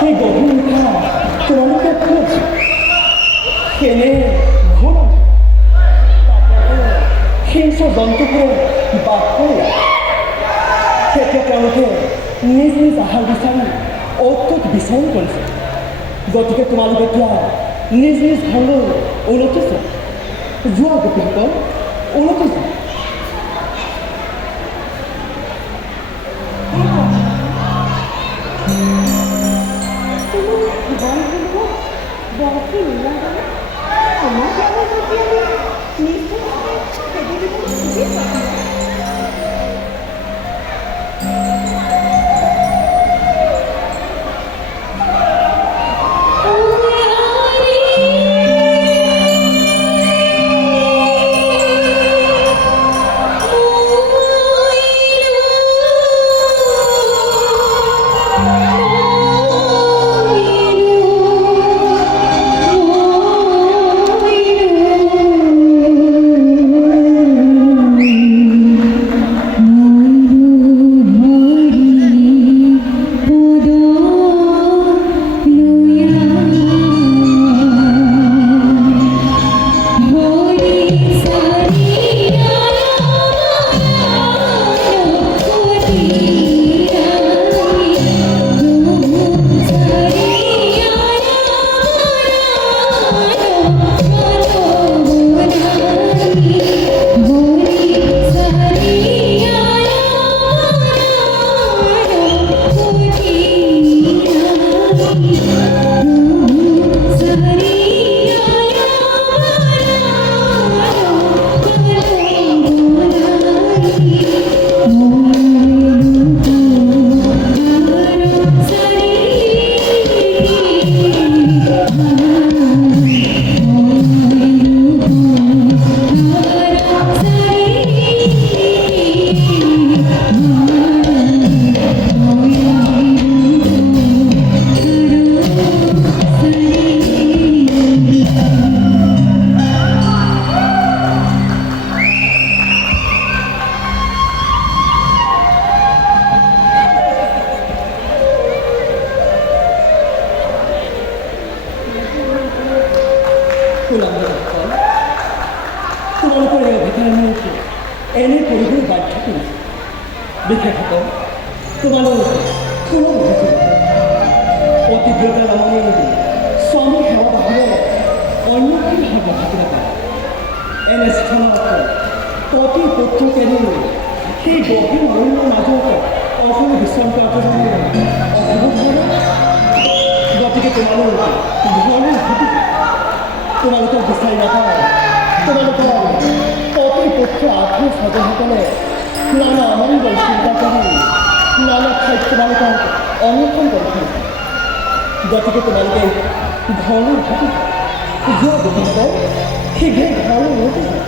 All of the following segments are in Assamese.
সেই গভীৰ উঠা তোমালোকে খুব কেনে ঘোৰ হিংস জন্তুবোৰে বাস কৰি তেতিয়া তেওঁলোকে নিজ নিজ আহাৰ বিচাৰি অত্যুত বিচাৰি কৰিছে গতিকে তোমালোকে এতিয়া নিজ নিজ ঘৰলৈ উলটি যোৱা গোপীসকল উলটি যোৱা তোমালোকৰ এই অধিকাৰ মূলটো এনে কৰিবলৈ বাধ্য কৰিছে বিশেষতঃ তোমালোক অতিব্ৰতাৰ নামনি স্বামী সেৱা বাহিৰে অন্য কোনো সেৱা থাকি নাপায় এনে স্থানত পতি পুত্ৰক এৰি সেই গভীৰ মূল্যৰ মাজত অকলে বিশ্ৰাম কৰাটো অসুবিধা গতিকে তোমালোক ঘৰলৈ তোমালোকক বিচাৰি নাপায় তোমালোকৰ পতি পুত্ৰ আত্মীয় স্বজনসকলে নানা অমংগল চিন্তা কৰি নানা ঠাইত তোমালোকক অন্বেষণ কৰি থৈছে গতিকে তোমালোকে ঘৰলৈ উভতি যোৱা গোবিন্দ শীঘ্ৰে ঘৰলৈ উভতি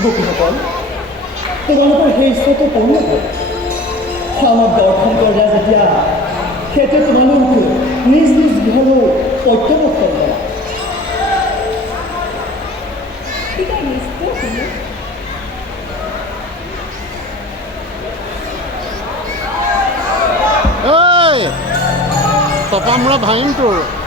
গোপীসকল তোমালোকৰ সেই ইচ্ছাটো পূৰ্ণ হ'ল আমাক দৰ্শন কৰা যেতিয়া সেইটো তোমালোক নিজ নিজ গৃহলৈ প্ৰত্যাৱৰ্তন কৰা তপা মূৰা ভাঙিম তোৰ